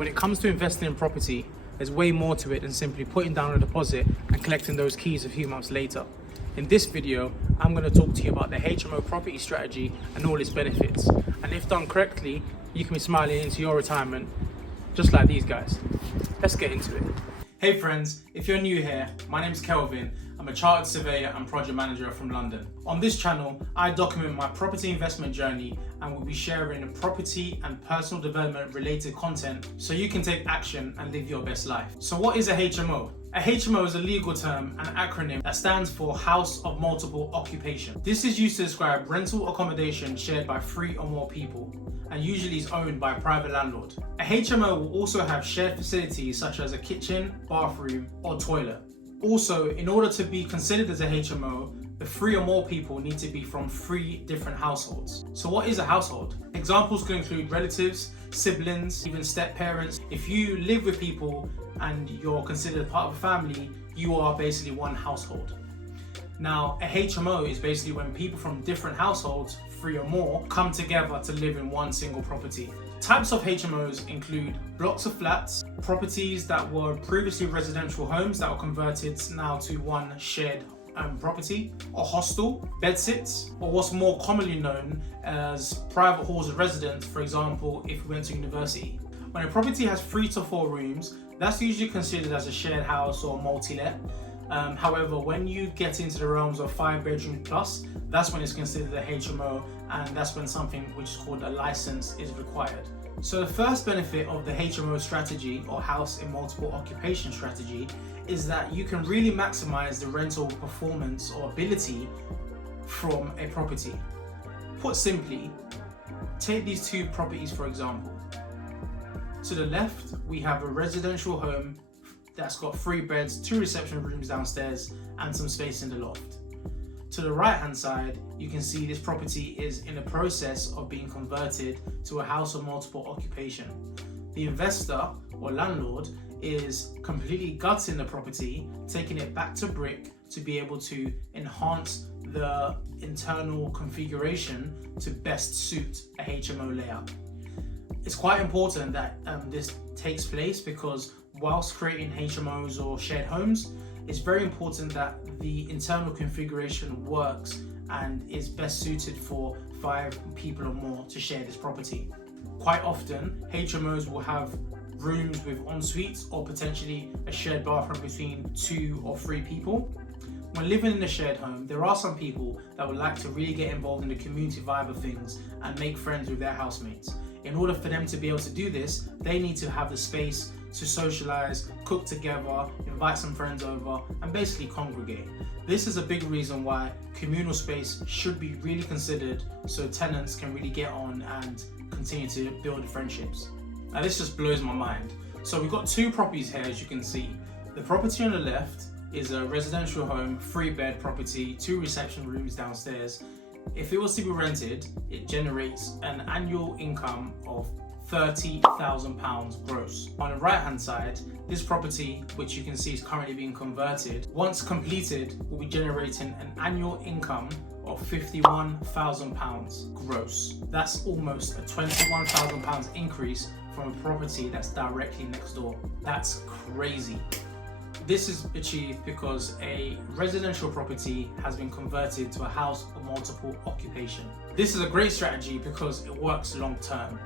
When it comes to investing in property, there's way more to it than simply putting down a deposit and collecting those keys a few months later. In this video, I'm going to talk to you about the HMO property strategy and all its benefits. And if done correctly, you can be smiling into your retirement, just like these guys. Let's get into it. Hey friends, if you're new here, my name's Kelvin. I'm a chartered surveyor and project manager from London. On this channel, I document my property investment journey and will be sharing property and personal development related content so you can take action and live your best life. So what is a HMO? A HMO is a legal term and acronym that stands for House of Multiple Occupation. This is used to describe rental accommodation shared by 3 or more people and usually is owned by a private landlord. A HMO will also have shared facilities such as a kitchen, bathroom, or toilet. Also, in order to be considered as a HMO, the 3 or more people need to be from 3 different households. So what is a household? Examples could include relatives, siblings, even step-parents. If you live with people and you're considered part of a family, you are basically one household. Now, a HMO is basically when people from different households, 3 or more, come together to live in one single property. Types of HMOs include blocks of flats, properties that were previously residential homes that were converted now to one shared property, a hostel, bedsits, or what's more commonly known as private halls of residence, for example, if we went to university. When a property has 3 to 4 rooms, that's usually considered as a shared house or multi-let. However, when you get into the realms of 5 bedroom plus, that's when it's considered a HMO, and that's when something which is called a license is required. So the first benefit of the HMO strategy, or house in multiple occupation strategy, is that you can really maximize the rental performance or ability from a property. Put simply, take these 2 properties for example. To the left, we have a residential home that's got 3 beds, 2 reception rooms downstairs, and some space in the loft. To the right hand side, you can see this property is in the process of being converted to a house of multiple occupation. The investor or landlord is completely gutting the property, taking it back to brick to be able to enhance the internal configuration to best suit a HMO layout. It's quite important that this takes place because whilst creating HMOs or shared homes, it's very important that the internal configuration works and is best suited for 5 people or more to share this property. Quite often, HMOs will have rooms with en-suites or potentially a shared bathroom between 2 or 3 people. When living in a shared home, there are some people that would like to really get involved in the community vibe of things and make friends with their housemates. In order for them to be able to do this, they need to have the space to socialize, cook together, invite some friends over, and basically congregate. This is a big reason why communal space should be really considered so tenants can really get on and continue to build friendships. Now this just blows my mind. So we've got 2 properties here, as you can see. The property on the left is a residential home, 3-bed property, 2 reception rooms downstairs. If it was to be rented, it generates an annual income of £30,000 gross. On the right hand side, this property, which you can see is currently being converted, once completed will be generating an annual income of £51,000 gross. That's almost a £21,000 increase from a property that's directly next door. That's crazy. This is achieved because a residential property has been converted to a house of multiple occupation. This is a great strategy because it works long term.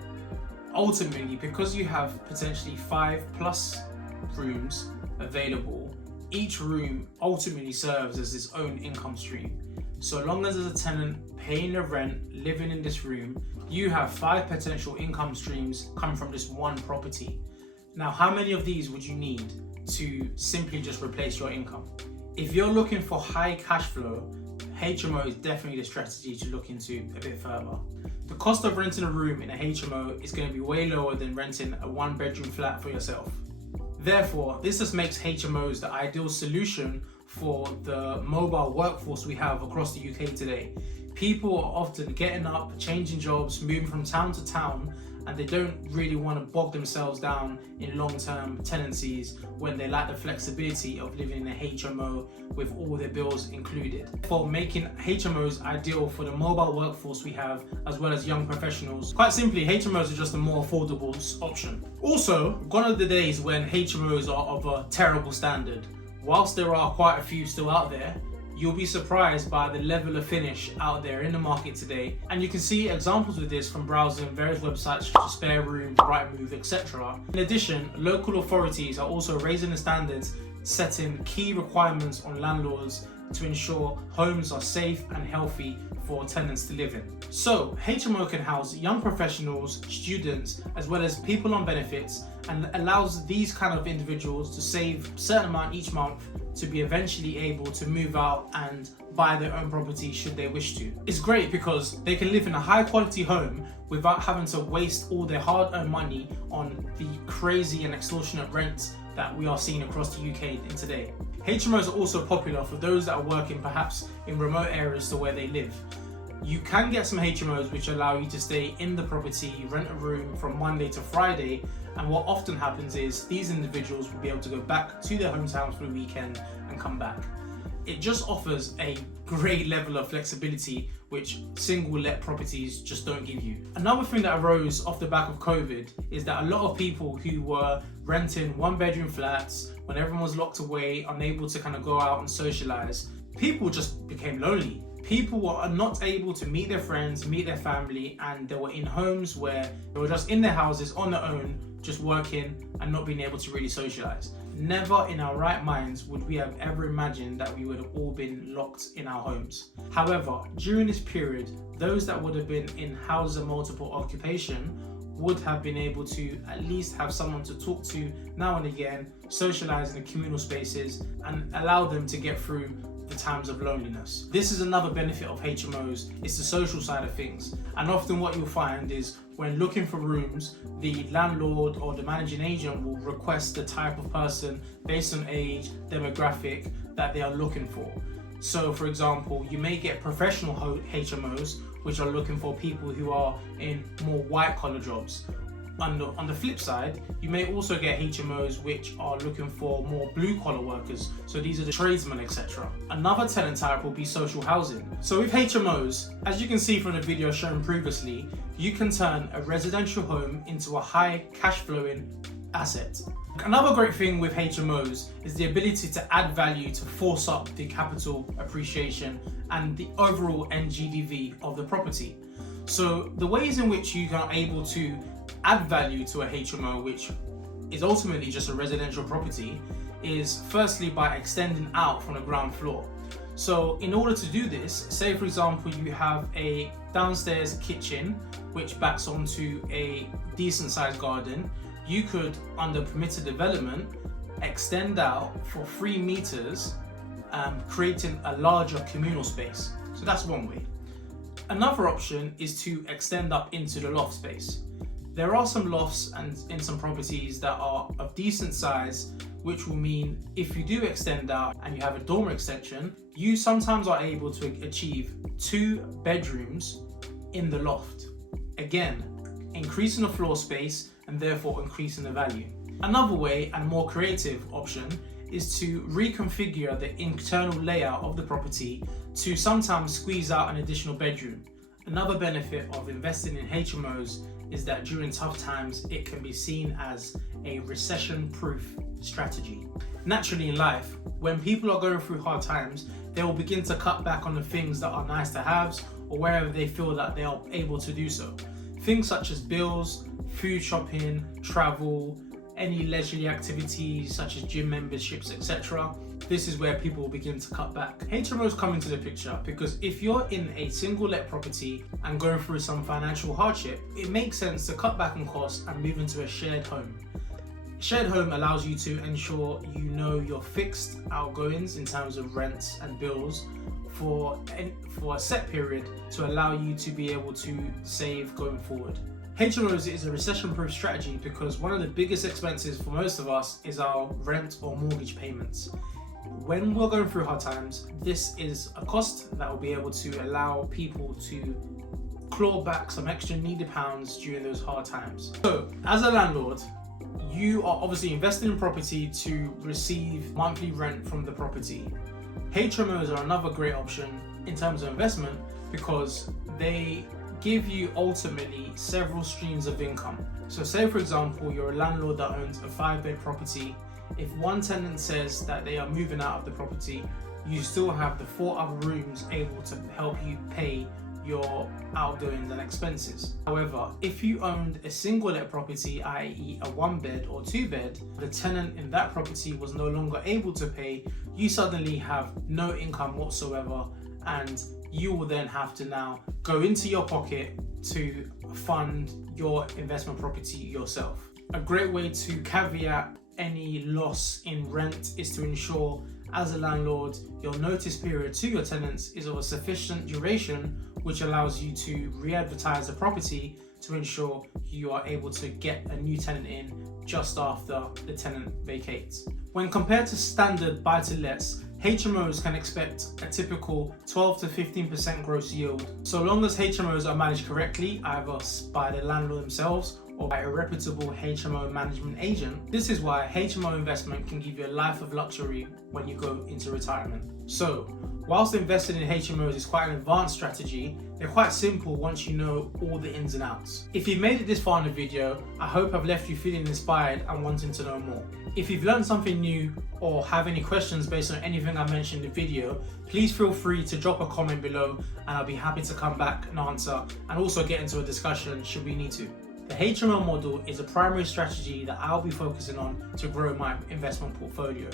Ultimately, because you have potentially 5+ rooms available, each room ultimately serves as its own income stream. So long as there's a tenant paying the rent, living in this room, you have 5 potential income streams coming from this one property. Now, how many of these would you need to simply just replace your income? If you're looking for high cash flow, HMO is definitely the strategy to look into a bit further. The cost of renting a room in a HMO is going to be way lower than renting a 1-bedroom flat for yourself. Therefore, this just makes HMOs the ideal solution for the mobile workforce we have across the UK today. People are often getting up, changing jobs, moving from town to town, and they don't really want to bog themselves down in long-term tenancies when they lack the flexibility of living in a HMO with all their bills included. For making HMOs ideal for the mobile workforce we have, as well as young professionals. Quite simply, HMOs are just a more affordable option. Also, gone are the days when HMOs are of a terrible standard. Whilst there are quite a few still out there, you'll be surprised by the level of finish out there in the market today, and you can see examples of this from browsing various websites such as Spare Room, Rightmove, etc. In addition, local authorities are also raising the standards, setting key requirements on landlords to ensure homes are safe and healthy for tenants to live in. So HMO can house young professionals, students, as well as people on benefits, and allows these kind of individuals to save a certain amount each month to be eventually able to move out and buy their own property should they wish to. It's great because they can live in a high quality home without having to waste all their hard-earned money on the crazy and extortionate rents that we are seeing across the UK in today. HMOs are also popular for those that are working perhaps in remote areas to where they live. You can get some HMOs which allow you to stay in the property, rent a room from Monday to Friday, and what often happens is these individuals will be able to go back to their hometowns for the weekend and come back. It just offers a great level of flexibility which single let properties just don't give you. Another thing that arose off the back of COVID is that a lot of people who were renting 1-bedroom flats when everyone was locked away, unable to kind of go out and socialize, people just became lonely. People were not able to meet their friends, meet their family, and they were in homes where they were just in their houses on their own, just working and not being able to really socialize. Never in our right minds would we have ever imagined that we would have all been locked in our homes. However, during this period, those that would have been in houses of multiple occupation would have been able to at least have someone to talk to now and again, socialize in the communal spaces, and allow them to get through the times of loneliness. This is another benefit of HMOs, it's the social side of things. And often what you'll find is when looking for rooms, the landlord or the managing agent will request the type of person based on age, demographic that they are looking for. So for example, you may get professional HMOs which are looking for people who are in more white collar jobs. On the flip side, you may also get HMOs which are looking for more blue collar workers, so these are the tradesmen, etc. Another tenant type will be social housing. So with HMOs, as you can see from the video shown previously, you can turn a residential home into a high cash flowing asset. Another great thing with HMOs is the ability to add value to force up the capital appreciation and the overall NGDV of the property. So the ways in which you are able to add value to a HMO, which is ultimately just a residential property, is firstly by extending out from the ground floor. So in order to do this, say for example you have a downstairs kitchen which backs onto a decent sized garden, you could, under permitted development, extend out for 3 meters, creating a larger communal space. So that's one way. Another option is to extend up into the loft space. There are some lofts and in some properties that are of decent size, which will mean if you do extend out and you have a dormer extension, you sometimes are able to achieve 2 bedrooms in the loft. Again, increasing the floor space and therefore increasing the value. Another way and more creative option is to reconfigure the internal layout of the property to sometimes squeeze out an additional bedroom. Another benefit of investing in HMOs is that during tough times, it can be seen as a recession-proof strategy. Naturally in life, when people are going through hard times, they will begin to cut back on the things that are nice to haves or wherever they feel that they are able to do so. Things such as bills, food shopping, travel, any leisurely activities such as gym memberships, etc. This is where people will begin to cut back. HMOs come into the picture because if you're in a single let property and going through some financial hardship, it makes sense to cut back on costs and move into a shared home. Shared home allows you to ensure you know your fixed outgoings in terms of rents and bills for a set period to allow you to be able to save going forward. HMOs is a recession-proof strategy because one of the biggest expenses for most of us is our rent or mortgage payments. When we're going through hard times, this is a cost that will be able to allow people to claw back some extra needed pounds during those hard times. So as a landlord, you are obviously investing in property to receive monthly rent from the property. HMOs are another great option in terms of investment because they give you ultimately several streams of income. So say for example, you're a landlord that owns a 5-bed property. If one tenant says that they are moving out of the property, you still have the 4 other rooms able to help you pay your outgoings and expenses. However, if you owned a single let property, i.e. a 1-bed or 2-bed, the tenant in that property was no longer able to pay, you suddenly have no income whatsoever, and you will then have to now go into your pocket to fund your investment property yourself. A great way to caveat any loss in rent is to ensure, as a landlord, your notice period to your tenants is of a sufficient duration, which allows you to re-advertise the property to ensure you are able to get a new tenant in just after the tenant vacates. When compared to standard buy-to-lets, HMOs can expect a typical 12 to 15% gross yield. So long as HMOs are managed correctly, either by the landlord themselves or by a reputable HMO management agent. This is why HMO investment can give you a life of luxury when you go into retirement. So, whilst investing in HMOs is quite an advanced strategy, they're quite simple once you know all the ins and outs. If you've made it this far in the video, I hope I've left you feeling inspired and wanting to know more. If you've learned something new or have any questions based on anything I mentioned in the video, please feel free to drop a comment below and I'll be happy to come back and answer and also get into a discussion should we need to. The HMO model is a primary strategy that I'll be focusing on to grow my investment portfolio.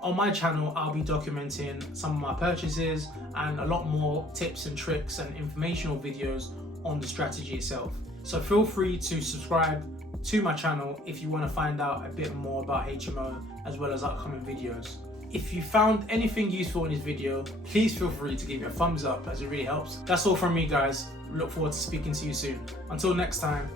On my channel, I'll be documenting some of my purchases and a lot more tips and tricks and informational videos on the strategy itself. So feel free to subscribe to my channel if you want to find out a bit more about HMO as well as upcoming videos. If you found anything useful in this video, please feel free to give me a thumbs up as it really helps. That's all from me, guys. Look forward to speaking to you soon. Until next time.